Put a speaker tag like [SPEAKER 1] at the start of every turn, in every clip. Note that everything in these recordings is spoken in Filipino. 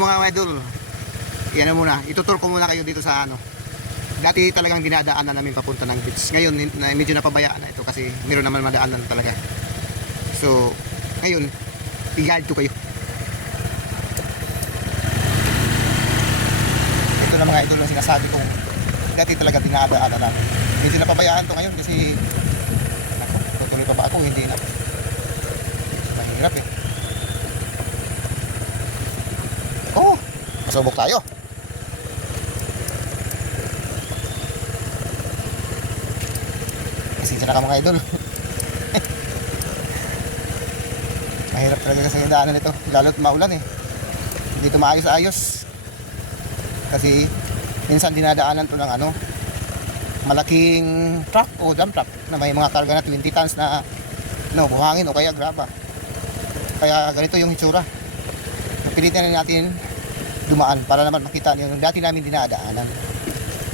[SPEAKER 1] mga idol, yan na muna. Itutur ko muna kayo dito sa ano. Dati talagang dinadaanan namin papunta ng beach. Ngayon, na, medyo napabayaan na ito kasi meron naman madaanan talaga. So, ngayon, i-guide kayo. Ito na mga idol ang sinasabi ko. Dati talaga dinadaanan namin. Medyo napabayaan to ngayon kasi ako, tutuloy pa ba ako? Hindi na. Mahirap eh. Oh, masubok tayo. Pasensya na ka mga idol. Mahirap talaga kasi yung daanan nito. Lalo't maulan eh. Hindi ito maayos-ayos. Kasi minsan dinadaanan to ng ano, malaking truck o dump truck na may mga karga na 20 tons na no, buhangin o kaya graba. Kaya ganito yung hitsura. Napilitan na natin dumaan para naman makita niyo yung dati namin dinadaanan.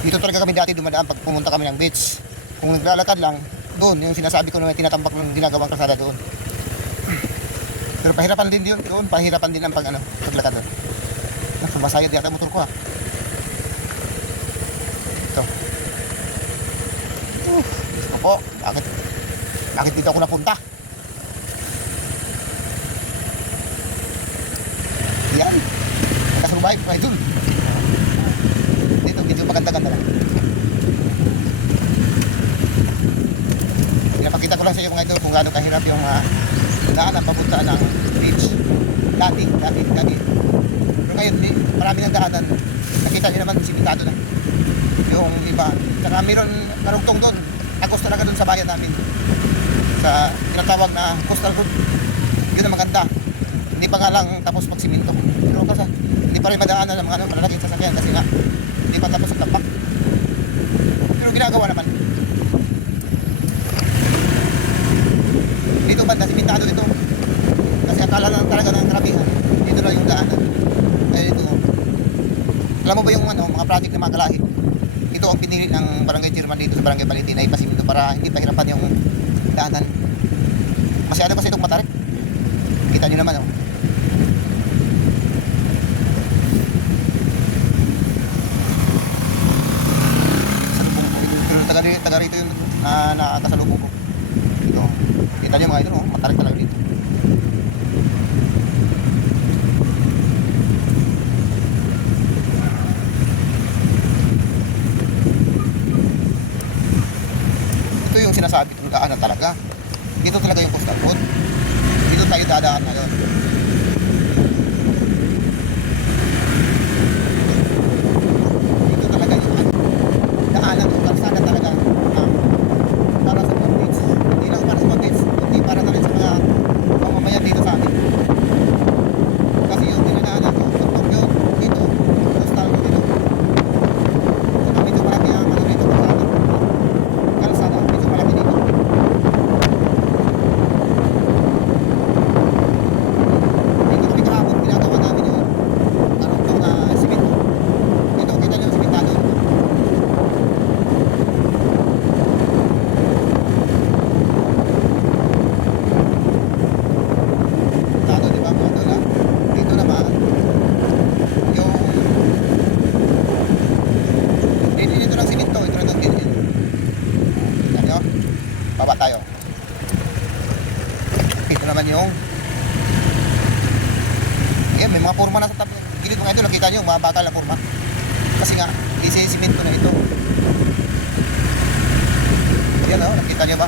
[SPEAKER 1] Dito talaga kami dati dumadaan pag pumunta kami ng beach. Kung naglalakad lang, doon, yung sinasabi ko naman tinatambak ng ginagawang kasada doon. Pero pahirapan din yun, doon, pahirapan din ang pag, ano, paglakad doon. Ah, Sumasayad yata motor ko ha. Ito. Uh, Diyos ko po, bakit? Bakit dito ako napunta? Yan. Nakasurvive pa idol. Dito, medyo maganda-ganda lang. Pinapakita ko lang sa iyo mga idol kung gaano kahirap yung uh, daan na papunta ng beach. Dati, dati, dati. Pero ngayon, marami ng daanan. Nakita niyo naman, simitado na. Yung iba. Saka mayroon karugtong doon. Agos talaga doon sa bayan namin. Sa tinatawag na coastal road. Yun ang maganda. Hindi pa nga lang tapos magsiminto. Pero kasi pa rin madaanan ng mga ano, malalaking sasakyan kasi nga hindi pa tapos ang tapak. Pero ginagawa naman. Dito banda, simentado ito. Kasi akala lang talaga ng karamihan. Dito na yung daanan. Kaya dito. Alam mo ba yung ano, mga project ng mga kalahi? Ito ang pinili ng barangay chairman dito sa barangay Palitin ay pasiminto para hindi pahirapan yung daanan. Masyado kasi itong matarik. Kita nyo naman oh. Salubong ko. Pero taga, taga rito yung na nakakasalubong ko. Ito. Kita nyo mga idol, oh, matarik talaga dito. Ito yung sinasabi kong daanan talaga. Dito talaga yung coastal road. Dito tayo dadaan ngayon. Dito talaga yung ano, daanan yung kalsada talaga. ah, para sa convents. Hindi lang para sa convents, kundi para na rin sa mga mamamayan dito sa atin. Kasi yung dinadaanan ko, doktor yun, dito, coastal road dito. Ito, medyo malaki ang ano rito, kalsada. Kalsada, medyo malaki dito. Dito kami kahapon, ginagawa namin yun. Tarong yung uh, simento. Dito, kita nyo yung simentado. Simentado, di ba mga tol, ah? Dito naman, yung dito dito ng simento, ito na itong dito. Kita nyo? Baba tayo. Ito naman yung Ayan, may mga forma na sa tabi. Gilid mga ito, nakita nyo, mga bakal na forma. Kasi nga, isisimento na ito. Yan o, nakita nyo ba?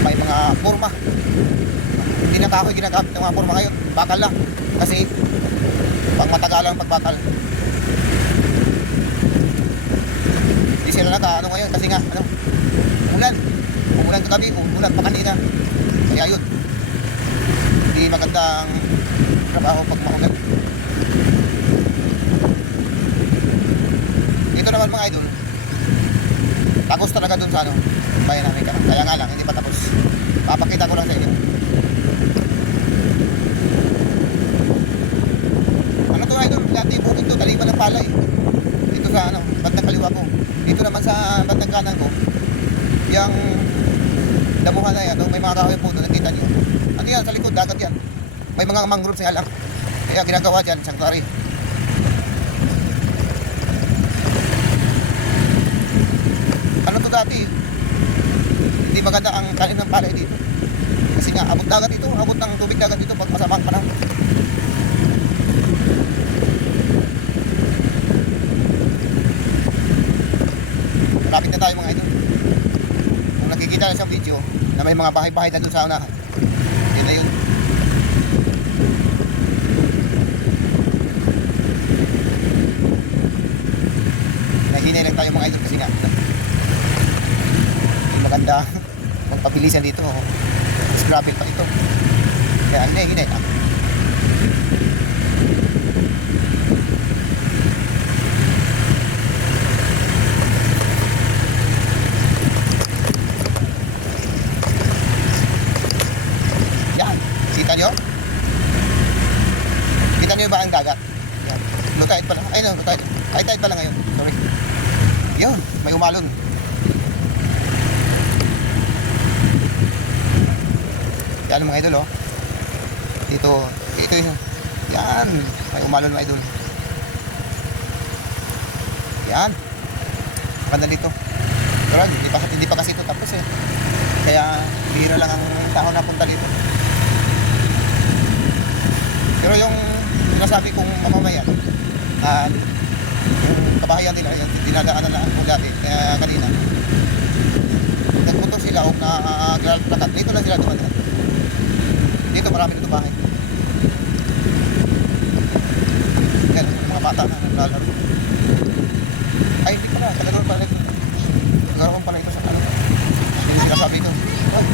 [SPEAKER 1] May mga forma. Hindi na kahoy ginagamit ng mga forma ngayon. Bakal lang. Kasi, pang matagalang pagbakal. Hindi sila naka, ano ngayon, kasi nga, ano, ulan. Umulan kagabi, umulan pa kanina. Kaya yun. Hindi magandang trabaho pag maulan. Dito naman mga idol, tapos talaga dun sa ano, bayan namin ka. Kaya nga lang, hindi pa tapos. Papakita ko lang sa inyo. Ano to idol? Dati bukid to, taliban ng palay. Dito sa ano, bandang kaliwa ko. Dito naman sa bandang kanan ko, yung damuhan na yan, no? may mga kahoy po doon, nakita nyo. Ano yan, sa likod, dagat yan may mga mangrove sa halang kaya ginagawa dyan sanctuary. Ano to dati? Hindi maganda ang kanin ng palay dito. Kasi nga abot dagat dito abot ng tubig dagat dito pag masama ang panahon. Malapit na tayo mga ito kung nakikita na sa video na may mga bahay-bahay na doon sa unahan. Tayo mga idol kasi nga maganda magpabilisan dito. Mas grabe pa ito. Kaya hinay, hinay lang. Yan. Kita nyo? Kita nyo ba ang dagat? Yan. Tide pala. Ay, no, tide. High tide pala ngayon. Sorry. Yun, may umalon. Yan mga idol, oh. Dito, ito yun. Yan, may umalon mga idol. Yan. Ganda dito. Pero hindi pa, hindi pa kasi ito tapos eh. Kaya bihira lang ang tao na punta dito. Pero yung sinasabi kong mamamayan, ah, yung kabahayan nila, dinadaanan na ako dati, kaya kanina, nagpunto sila o na uh, dito lang sila dumadaan. Dito marami dito bahay. Yan, mga bata na naglalaro. Ay, hindi pala, tagaroon pala ito. Tagaroon pala ito sa ano. Yung sinasabi ko. Ay,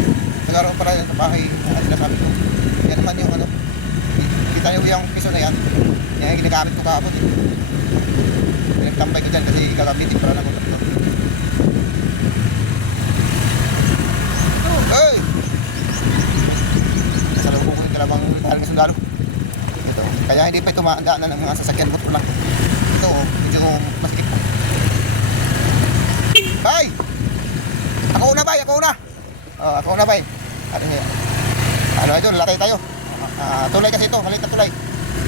[SPEAKER 1] tagaroon pala ito sa bahay. Ang sinasabi ko. Yan naman yung ano. Kita niyo yung piso na yan. Yan yung ginagamit ko kahapon. Eh. Pinagtambay ko dyan kasi gagamitin para na ko ito. Hey! Nasa loob ko yung kalabang mahal na sundalo. Ito. Maandaanan ng mga sasakyan motor lang. Ito, oh, medyo masikip pa. Bay! Ako una, bay! Ako una! Oh, ako una, bay. Ano niya? Ano ito, latay tayo. Ah, tulay kasi ito, maliit na tulay.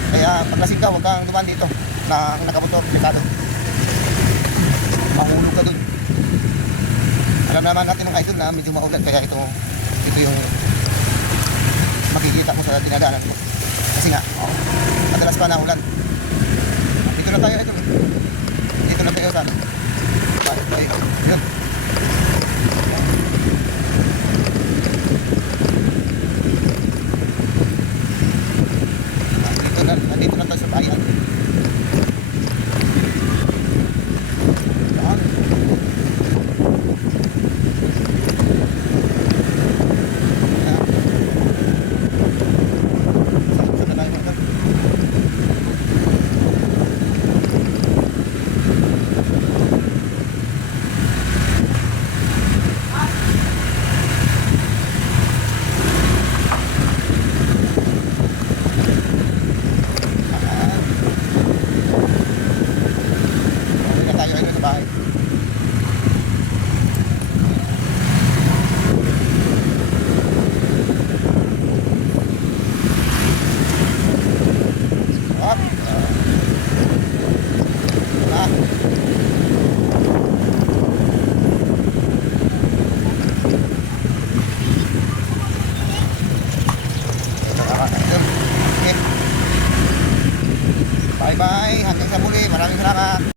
[SPEAKER 1] Kaya pag lasing ka, huwag kang dumaan dito. Na nakamotor, delikado. Mahulog ka dun. Alam naman natin ng idol na medyo maulan kaya ito ito yung makikita mo sa dinadaanan mo. Kasi nga, oh, madalas pa na ulan. Dito na tayo idol. Dito na tayo sa ano. Tayo. Yun. Dito na, dito na tayo sa bayan.